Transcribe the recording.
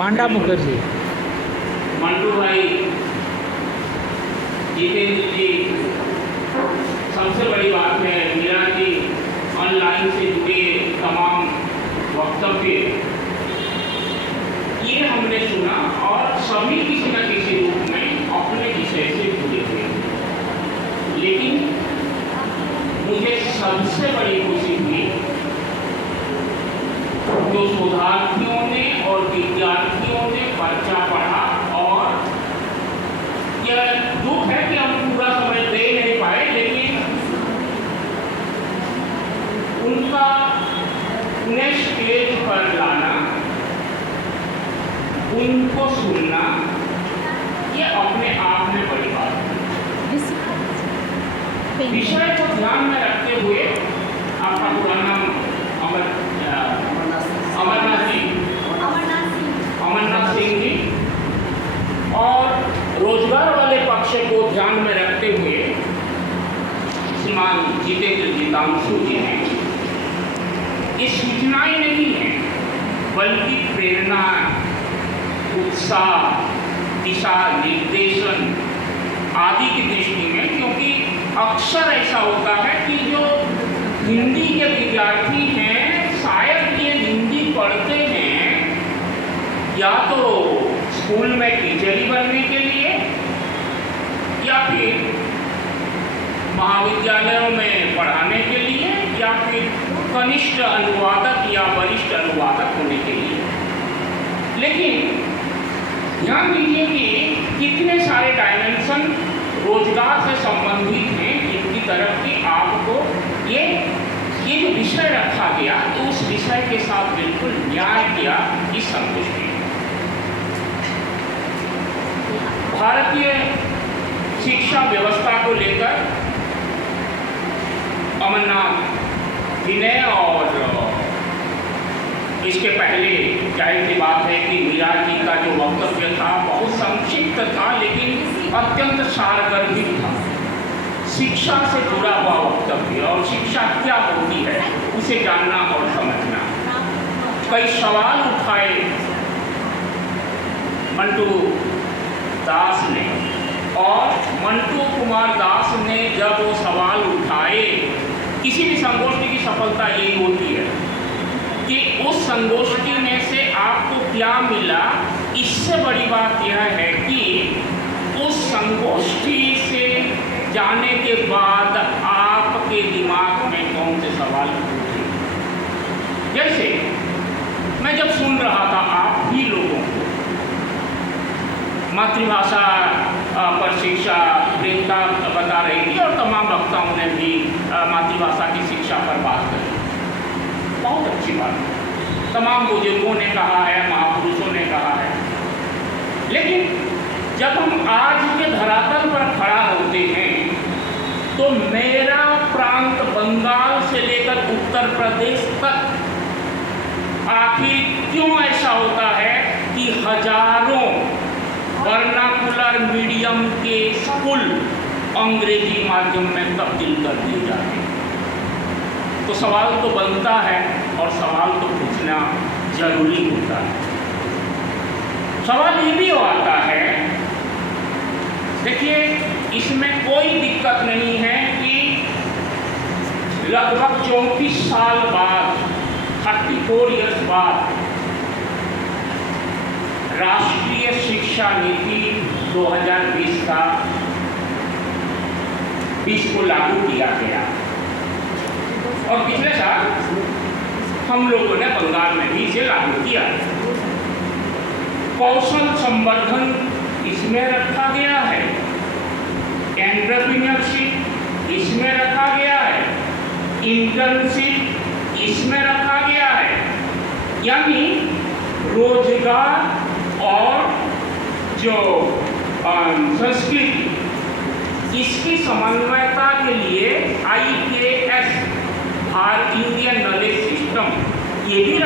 पांडा मुखर्जी, मंटू भाई, जितेंद्र जी, सबसे बड़ी बात है मीरा जी ऑनलाइन से जुड़े तमाम वक्तव्य ये हमने सुना और सभी किसी न किसी रूप में अपने विषय से जुड़े हुए। लेकिन मुझे सबसे बड़ी खुशी हुई जो शोधार्थियों ने और विद्यार्थियों ने पर्चा पढ़ा, और यह दुख है कि हम पूरा समय दे नहीं पाए, लेकिन उनका उन्हें स्टेज पर लाना, उनको सुनना, ये अपने आप में बड़ी बात है। विषय को ध्यान में रखते हुए आपका पूरा नाम अमरनाथ सिंह जी, और रोजगार वाले पक्ष को ध्यान में रखते हुए श्रीमान जितेंद्र जीतांशु जी हैं। ये सूचनाएं नहीं हैं बल्कि प्रेरणा, उत्साह, दिशा निर्देशन आदि की दृष्टि में, क्योंकि अक्सर ऐसा होता है कि जो हिंदी के विद्यार्थी हैं शायद ये हिंदी पढ़ते हैं या तो स्कूल में टीचरी बनने के लिए या फिर महाविद्यालयों में पढ़ाने के लिए या फिर कनिष्ठ अनुवादक या वरिष्ठ अनुवादक होने के लिए। लेकिन ध्यान दीजिए कि कितने सारे डायमेंशन रोजगार से संबंधित हैं जिनकी तरफ की आपको ये जो विषय रखा गया तो उस विषय के साथ बिल्कुल न्याय किया, इस संतुष्टि। भारतीय शिक्षा व्यवस्था को लेकर अमरनाथ जी ने, और इसके पहले जाहिर सी बात है कि मीरा जी का जो वक्तव्य था बहुत संक्षिप्त था लेकिन अत्यंत सारगर्भित था। शिक्षा से जुड़ा हुआ वक्तव्य और शिक्षा क्या होती है उसे जानना और समझना। कई सवाल उठाए मंटू दास ने, और मंटू कुमार दास ने जब वो सवाल उठाए, किसी भी संगोष्ठी की सफलता यही होती है कि उस संगोष्ठी में से आपको क्या मिला। इससे बड़ी बात यह है कि उस संगोष्ठी से जाने के बाद आपके दिमाग में कौन से सवाल उठे। जैसे मैं जब सुन रहा था आप ही लोगों को मातृभाषा पर शिक्षा प्रेरणा बता रही थी, और तमाम वक्ताओं ने भी मातृभाषा की शिक्षा पर बात करी। बहुत अच्छी बात है, तमाम बुजुर्गों ने कहा है, महापुरुषों ने कहा है। लेकिन जब हम आज के धरातल पर खड़ा होते हैं तो मेरा प्रांत बंगाल से लेकर उत्तर प्रदेश तक आखिर क्यों ऐसा होता है कि हजारों वर्नाकुलर मीडियम के स्कूल अंग्रेजी माध्यम में तब्दील कर दिए जाते हैं। तो सवाल तो बनता है और सवाल तो पूछना जरूरी होता है। सवाल ये भी आता है, देखिए इसमें कोई दिक्कत नहीं है कि लगभग 34 साल बाद, 34 ईयर्स बाद राष्ट्रीय शिक्षा नीति 2020 का 20 को लागू किया गया, और पिछले साल हम लोगों ने बंगाल में भी इसे लागू किया। कौशल संवर्धन इसमें रखा गया है, एंटरप्रेन्योरशिप इसमें रखा गया है, इंटर्नशिप इसमें रखा गया है, यानी रोजगार और जो संस्कृति इसकी समन्वयता के लिए IKS इंडियन नॉलेज सिस्टम ये भी